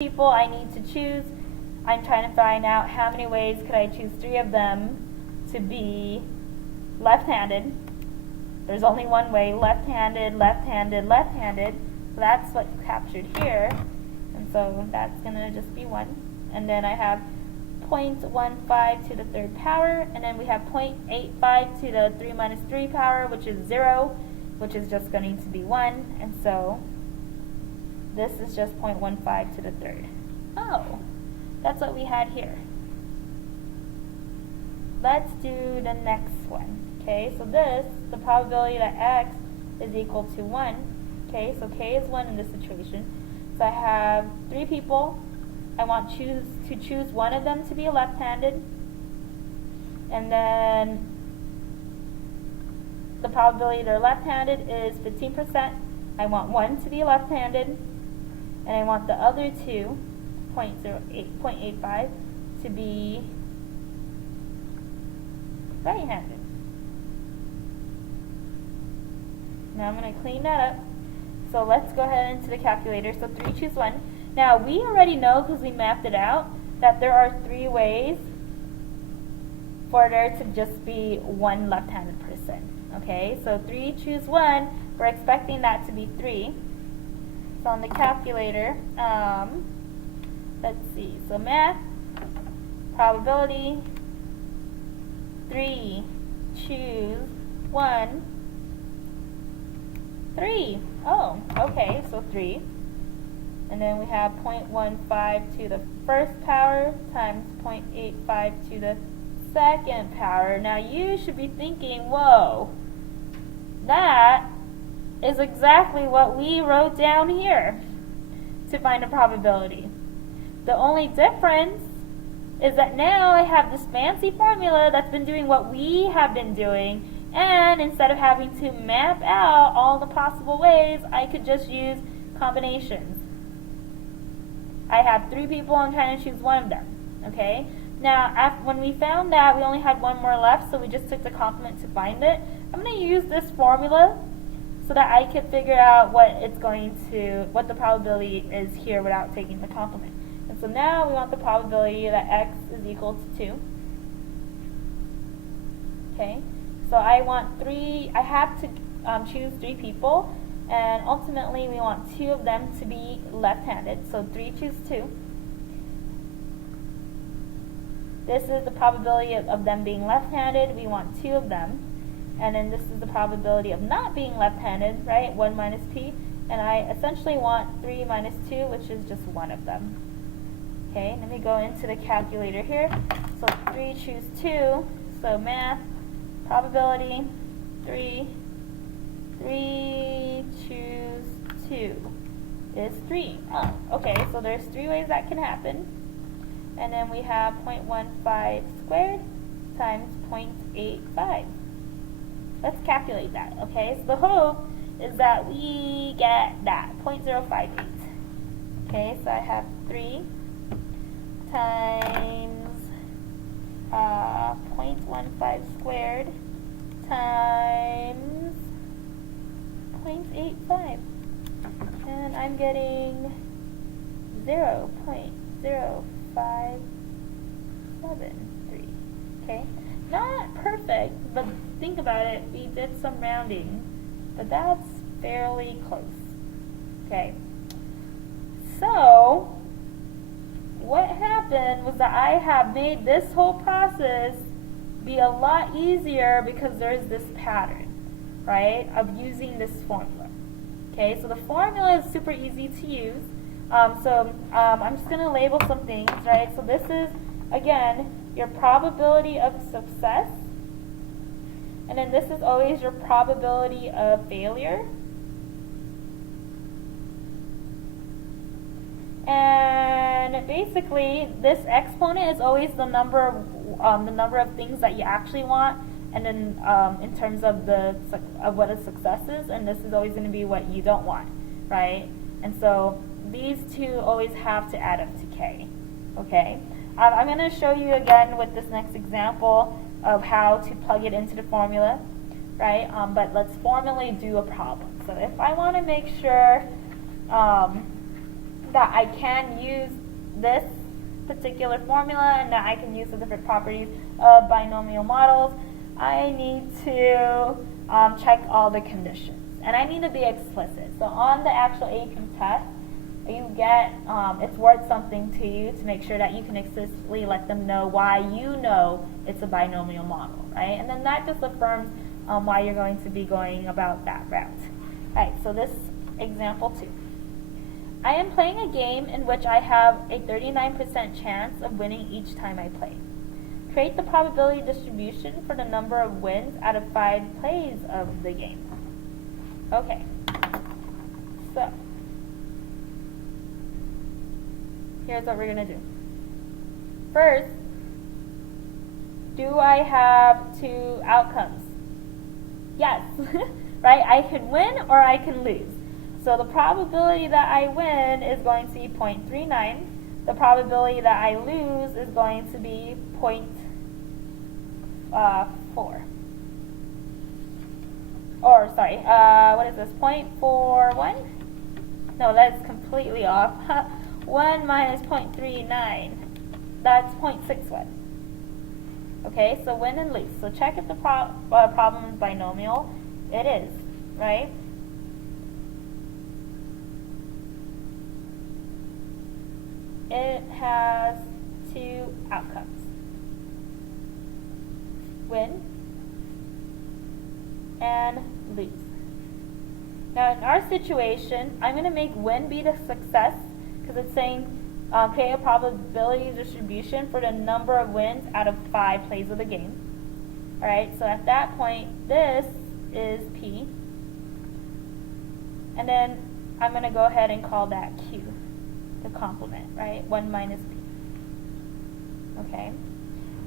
people I need to choose. I'm trying to find out how many ways could I choose 3 of them to be left-handed. There's only one way, left-handed, left-handed, left-handed. So that's what's captured here. And so that's going to just be 1. And then I have 0.15 to the 3rd power, and then we have 0.85 to the 3 minus 3 power, which is 0, which is just going to be 1. And so this is just 0.15 to the 3rd. Oh, that's what we had here. Let's do the next one. Okay, so this, the probability that x is equal to 1. Okay, so k is 1 in this situation. So I have 3 people. I want to choose one of them to be left-handed. And then the probability they're left-handed is 15%. I want one to be left-handed. And I want the other two, 0.85, to be right-handed. Now I'm going to clean that up. So let's go ahead into the calculator. So 3, choose 1. Now we already know, because we mapped it out, that there are 3 ways for there to just be one left-handed person. Okay, so 3, choose 1. We're expecting that to be 3. So on the calculator, let's see. So math, probability, 3, choose 1. 3. Oh, okay, so 3. And then we have 0.15 to the 1st power times 0.85 to the 2nd power. Now you should be thinking, whoa, that is exactly what we wrote down here to find a probability. The only difference is that now I have this fancy formula that's been doing what we have been doing, and instead of having to map out all the possible ways, I could just use combinations. I have 3 people, I'm trying to choose one of them. Okay? Now, when we found that we only had one more left, so we just took the complement to find it, I'm going to use this formula so that I can figure out what the probability is here without taking the complement. And so now we want the probability that x is equal to 2. Okay? So I have to choose 3 people, and ultimately we want 2 of them to be left-handed. So 3, choose 2. This is the probability of them being left-handed. We want 2 of them. And then this is the probability of not being left-handed, right? 1 minus p. And I essentially want 3 minus 2, which is just 1 of them. Okay, let me go into the calculator here. So 3, choose 2. So math, probability, 3, choose 2 is 3. Oh, okay, so there's 3 ways that can happen. And then we have 0.15 squared times 0.85. Let's calculate that, okay? So the hope is that we get that, 0.058. Okay, so I have 3 times 0.15 squared times 0.85. And I'm getting 0.0573. Okay? Not perfect, but think about it. We did some rounding, but that's fairly close. Okay. So, what happened was that I have made this whole process be a lot easier because there's this pattern, right, of using this formula. Okay, so the formula is super easy to use. I'm just going to label some things, right? So this is, again, your probability of success. And then this is always your probability of failure. And basically, this exponent is always the number of things that you actually want, and then in terms of what a success is, and this is always going to be what you don't want, right? And so these two always have to add up to k. Okay, I'm going to show you again with this next example of how to plug it into the formula, right? But let's formally do a problem. So if I want to make sure that I can use this particular formula and that I can use the different properties of binomial models, I need to check all the conditions. And I need to be explicit. So on the actual AP test, you get, it's worth something to you to make sure that you can explicitly let them know why you know it's a binomial model, right? And then that just affirms why you're going to be going about that route. All right, so this example 2. I am playing a game in which I have a 39% chance of winning each time I play. Create the probability distribution for the number of wins out of 5 plays of the game. Okay, so here's what we're going to do. First, do I have 2 outcomes? Yes, right? I can win or I can lose. So the probability that I win is going to be 0.39. The probability that I lose is going to be 0.4. Or, sorry, what is this, 0.41? No, that's completely off. 1 minus 0.39, that's 0.61. Okay, so win and lose. So check if the problem is binomial. It is, right? It has 2 outcomes. Win and lose. Now in our situation, I'm going to make win be the success because it's saying create a probability distribution for the number of wins out of 5 plays of the game. Alright, so at that point, this is P. And then I'm going to go ahead and call that Q, the complement, right? 1 minus P. Okay.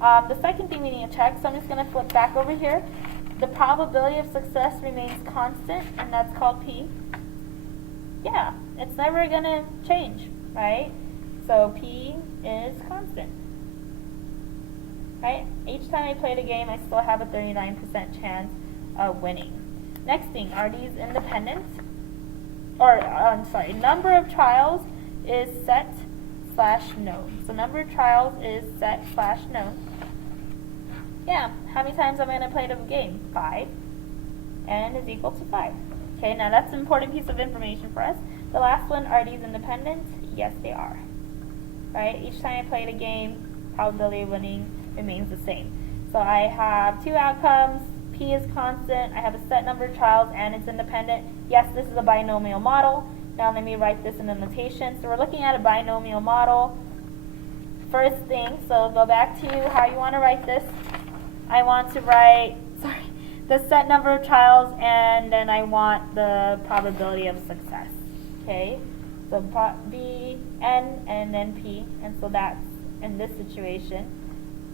The second thing we need to check, so I'm just going to flip back over here. The probability of success remains constant, and that's called P. Yeah, it's never going to change, right? So P is constant. Right? Each time I play the game, I still have a 39% chance of winning. Next thing, are these independent? Or, I'm sorry, number of trials is set / known. So number of trials is set / known. Yeah, how many times am I going to play the game? 5. N is equal to 5. Okay, now that's an important piece of information for us. The last one, are these independent? Yes, they are. Right? Each time I play the game, probability of winning remains the same. So I have 2 outcomes. P is constant. I have a set number of trials, and it's independent. Yes, this is a binomial model. Now let me write this in the notation. So we're looking at a binomial model. First thing, so go back to how you want to write this. I want to write, the set number of trials, and then I want the probability of success. Okay, so B, N, and then P, and so that's, in this situation,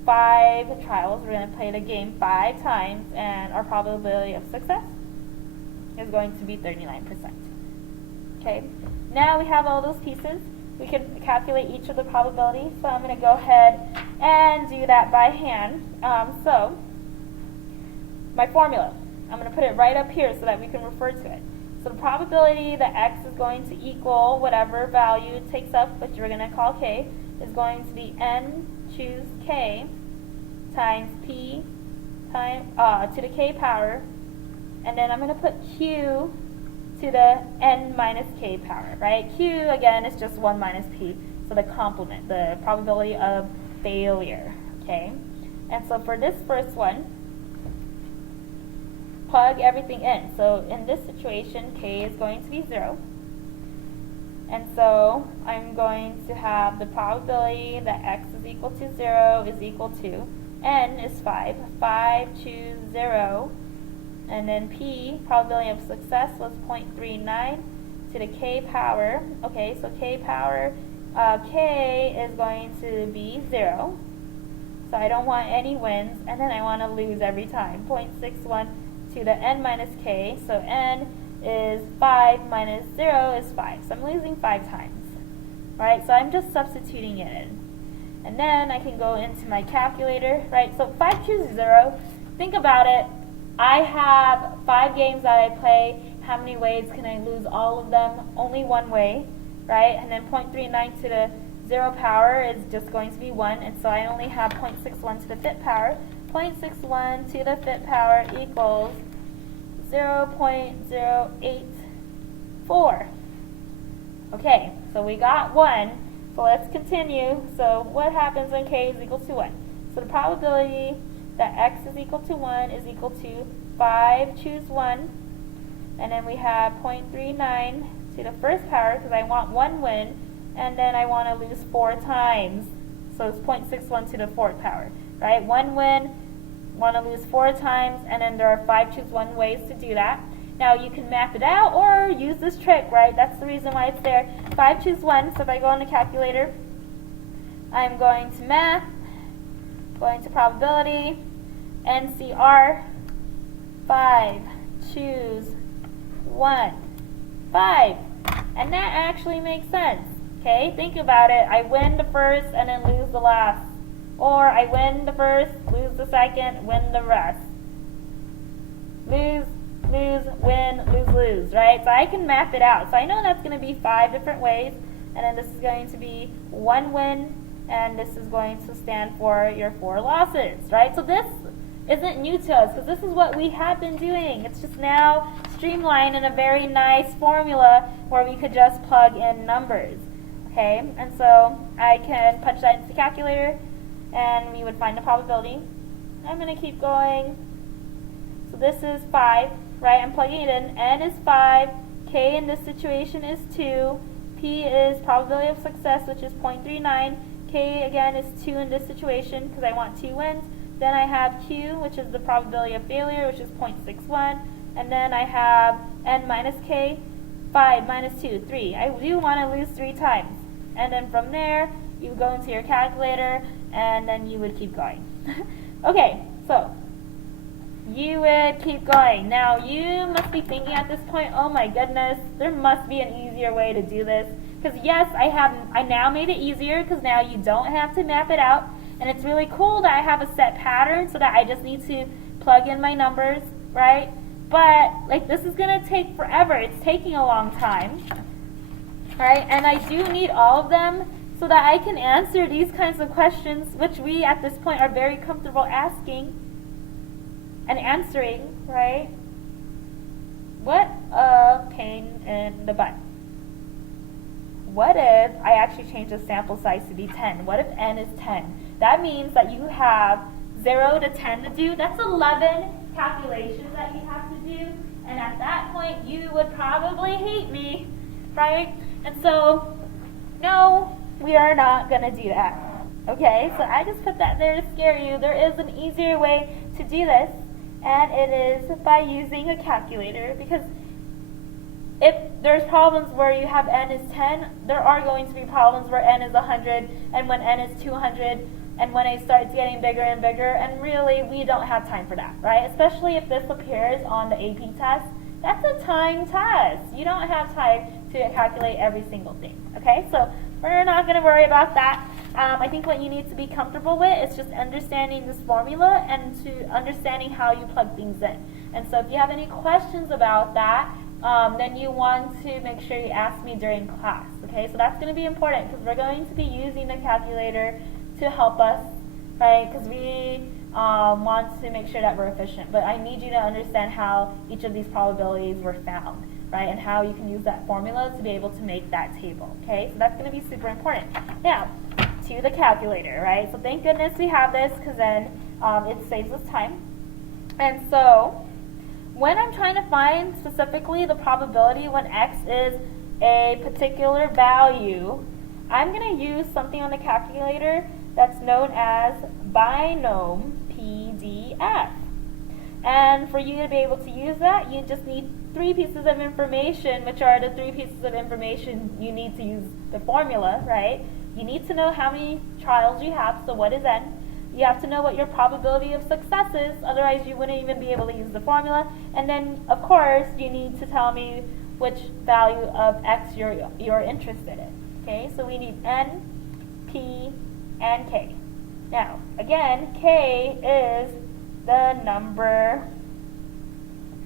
5 trials. We're going to play the game 5 times, and our probability of success is going to be 39%. Okay, now we have all those pieces. We can calculate each of the probabilities, so I'm going to go ahead and do that by hand. So, my formula, I'm going to put it right up here so that we can refer to it. So the probability that x is going to equal whatever value it takes up, which we're going to call k, is going to be n choose k times p to the k power, and then I'm going to put q to the n minus k power, right? Q, again, is just 1 minus p, so the complement, the probability of failure, okay? And so for this first one, plug everything in. So in this situation, k is going to be 0. And so I'm going to have the probability that x is equal to 0 is equal to, n is 5. 5 choose 0. And then P, probability of success, was 0.39 to the k power. Okay, so k power, k is going to be 0. So I don't want any wins, and then I want to lose every time. 0.61 to the n minus k, so n is 5 minus 0 is 5. So I'm losing 5 times. Right, so I'm just substituting it in. And then I can go into my calculator, right? So 5 choose 0, think about it. I have 5 games that I play. How many ways can I lose all of them? Only one way. right? And then 0.39 to the 0 power is just going to be 1, and so I only have 0.61 to the 5th power. 0.61 to the 5th power equals 0.084. Okay, so we got 1. So let's continue. So what happens when k is equal to 1? So the probability that x is equal to 1 is equal to 5, choose 1. And then we have 0.39 to the first power because I want 1 win. And then I want to lose 4 times. So it's 0.61 to the 4th power, right? 1 win, want to lose 4 times, and then there are 5 choose 1 ways to do that. Now you can map it out or use this trick, right? That's the reason why it's there. 5 choose 1, so if I go on the calculator, I'm going to math, going to probability, NCR, 5, choose 1, 5. And that actually makes sense. Okay, think about it. I win the first and then lose the last. Or I win the first, lose the second, win the rest. Lose, lose, win, lose, lose, right? So I can map it out. So I know that's going to be 5 different ways. And then this is going to be 1 win. And this is going to stand for your 4 losses, right? So this isn't new to us because this is what we have been doing. It's just now streamlined in a very nice formula where we could just plug in numbers. Okay, and so I can punch that into the calculator and we would find the probability. I'm going to keep going. So this is 5, right? I'm plugging it in. N is 5. K in this situation is 2. P is probability of success, which is 0.39. K again is 2 in this situation because I want 2 wins. Then I have Q, which is the probability of failure, which is 0.61. And then I have N minus K, 5 minus 2, 3. I do want to lose 3 times. And then from there, you go into your calculator, and then you would keep going. Okay, so you would keep going. Now, you must be thinking at this point, oh my goodness, there must be an easier way to do this. Because yes, I now made it easier because now you don't have to map it out. And it's really cool that I have a set pattern so that I just need to plug in my numbers, right? But like this is going to take forever. It's taking a long time, right? And I do need all of them so that I can answer these kinds of questions, which we at this point are very comfortable asking and answering, right? What a pain in the butt. What if I actually change the sample size to be 10? What if n is 10? That means that you have 0 to 10 to do. That's 11 calculations that you have to do. And at that point, you would probably hate me, right? And so, no, we are not going to do that. Okay, so I just put that there to scare you. There is an easier way to do this, and it is by using a calculator. Because if there's problems where you have n is 10, there are going to be problems where n is 100, and when n is 200, and when it starts getting bigger and bigger, and really, we don't have time for that, right? Especially if this appears on the AP test. That's a time test. You don't have time to calculate every single thing, okay? So we're not going to worry about that. I think what you need to be comfortable with is just understanding this formula and to understanding how you plug things in. And so if you have any questions about that, then you want to make sure you ask me during class, okay? So that's going to be important because we're going to be using the calculator to help us, right? Because we want to make sure that we're efficient. But I need you to understand how each of these probabilities were found, right? And how you can use that formula to be able to make that table, okay? So that's going to be super important. Now, to the calculator, right? So thank goodness we have this because then it saves us time. And so when I'm trying to find specifically the probability when x is a particular value, I'm going to use something on the calculator that's known as Binomial PDF. And for you to be able to use that, you just need 3 pieces of information, which are the 3 pieces of information you need to use the formula, right? You need to know how many trials you have, so what is n? You have to know what your probability of success is, otherwise you wouldn't even be able to use the formula. And then, of course, you need to tell me which value of x you're interested in. Okay, so we need n, p, and k. Now, again, k is the number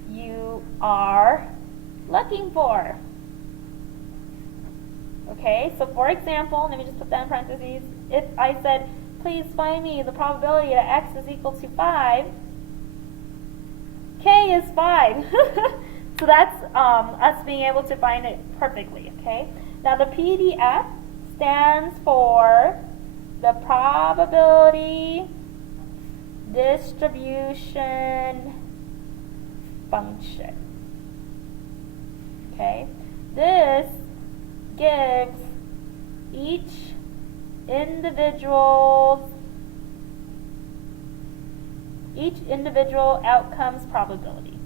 you are looking for. Okay, so for example, let me just put that in parentheses. If I said, please find me the probability that x is equal to 5, k is 5. So that's us being able to find it perfectly, okay? Now the PDF stands for the probability distribution function. Okay? This gives each individual outcome's probability.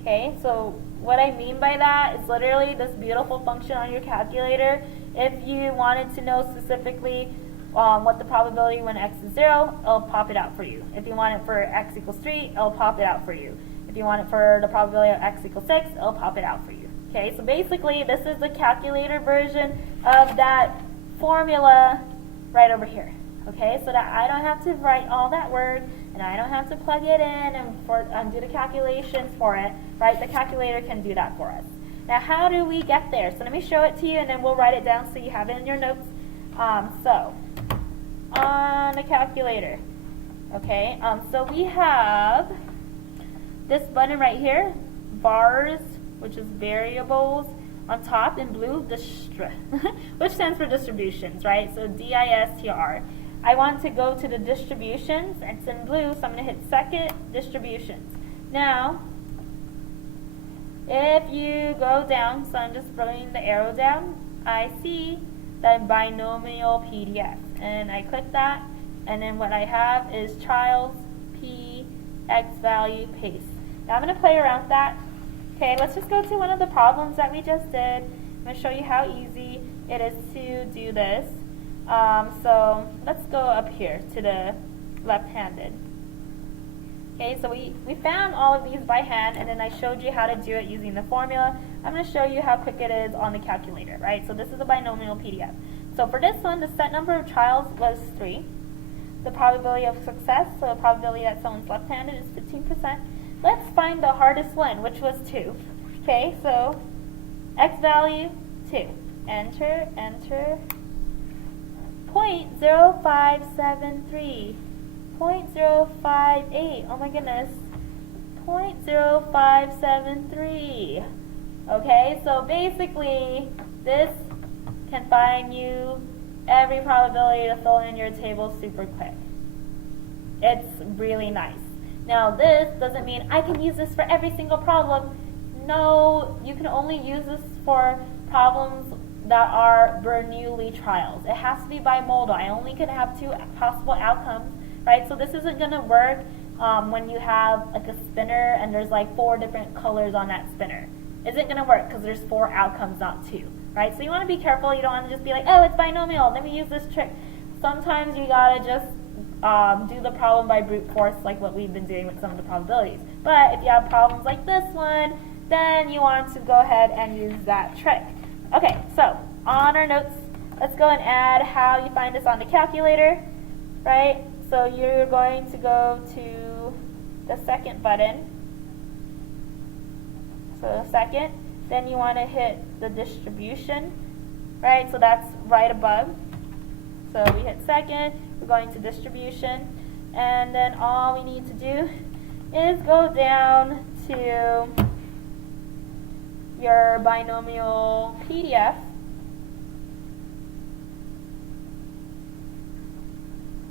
Okay, so what I mean by that is literally this beautiful function on your calculator. If you wanted to know specifically what the probability when x is 0, it'll pop it out for you. If you want it for x equals 3, it'll pop it out for you. If you want it for the probability of x equals 6, it'll pop it out for you. Okay, so basically this is the calculator version of that formula right over here. Okay, so that I don't have to write all that word and I don't have to plug it in and do the calculations for it, right? The calculator can do that for us. Now, how do we get there? So let me show it to you and then we'll write it down so you have it in your notes. So, on the calculator, okay, so we have this button right here, bars, which is variables, on top in blue, which stands for distributions, right? So D-I-S-T-R. I want to go to the distributions, and it's in blue, so I'm going to hit second, distributions. Now, if you go down, so I'm just bringing the arrow down, I see the binomial PDF, and I click that, and then what I have is trials, P, X value, paste. Now I'm going to play around with that. Okay, let's just go to one of the problems that we just did. I'm going to show you how easy it is to do this. So let's go up here to the left-handed. Okay, so we found all of these by hand, and then I showed you how to do it using the formula. I'm going to show you how quick it is on the calculator, right? So this is a binomial PDF. So for this one, the set number of trials was 3. The probability of success, so the probability that someone's left-handed is 15%. Let's find the hardest one, which was 2. Okay, so x value, 2. Enter, enter. 0.0573. 0.058. Oh my goodness. 0.0573. Okay, so basically, this can find you every probability to fill in your table super quick. It's really nice. Now this doesn't mean I can use this for every single problem. No, you can only use this for problems that are Bernoulli trials. It has to be bimodal. I only can have 2 possible outcomes, right? So this isn't going to work when you have like a spinner and there's like 4 different colors on that spinner. Isn't going to work because there's 4 outcomes, not 2, right? So you want to be careful. You don't want to just be like, oh, it's binomial, let me use this trick. Sometimes you got to just do the problem by brute force like what we've been doing with some of the probabilities. But if you have problems like this one, then you want to go ahead and use that trick. Okay, so on our notes, let's go and add how you find this on the calculator, right? So you're going to go to the second button. So the second, then you want to hit the distribution, right? So that's right above. So we hit second, we're going to distribution, and then all we need to do is go down to your binomial PDF,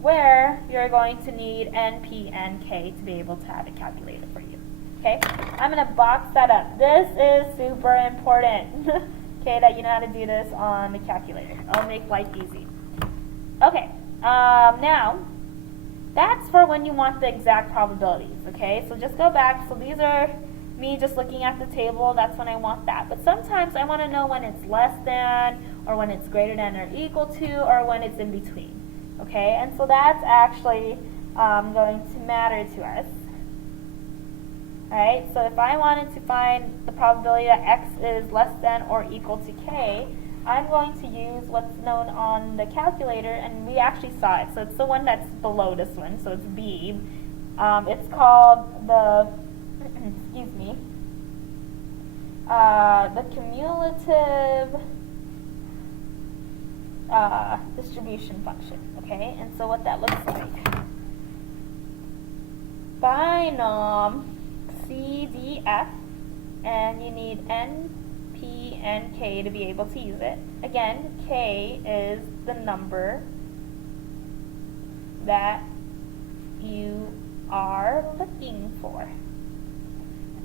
where you're going to need N, P, and K to be able to have it calculated for you. Okay, I'm going to box that up. This is super important, okay, that you know how to do this on the calculator. It'll make life easy. Okay, now, that's for when you want the exact probabilities, okay? So just go back. So these are me just looking at the table. That's when I want that. But sometimes I want to know when it's less than, or when it's greater than or equal to, or when it's in between, okay? And so that's actually going to matter to us. Alright, so if I wanted to find the probability that x is less than or equal to k, I'm going to use what's known on the calculator, and we actually saw it. So it's the one that's below this one, so it's B. It's called the, excuse me, the cumulative distribution function, okay? And so what that looks like. Binom CDF, and you need N, P, and K to be able to use it. Again, K is the number that you are looking for.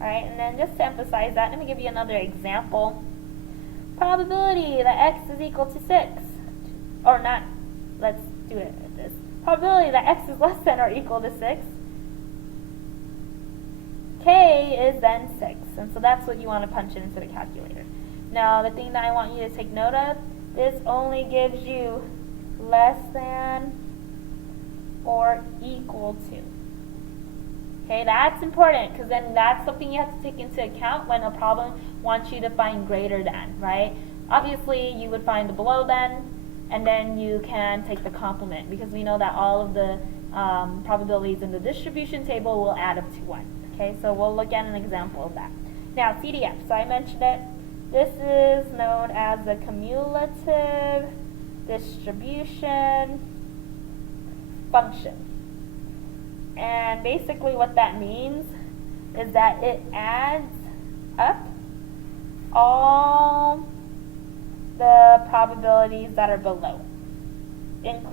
Alright, and then just to emphasize that, let me give you another example. Probability that x is equal to 6. Or not, let's do it like this. Probability that x is less than or equal to 6. K is then 6. And so that's what you want to punch into the calculator. Now, the thing that I want you to take note of, this only gives you less than or equal to. Okay, that's important because then that's something you have to take into account when a problem wants you to find greater than, right? Obviously, you would find the below than, and then you can take the complement because we know that all of the probabilities in the distribution table will add up to 1. Okay, so we'll look at an example of that. Now, CDF, so I mentioned it. This is known as the cumulative distribution function. And basically what that means is that it adds up all the probabilities that are below,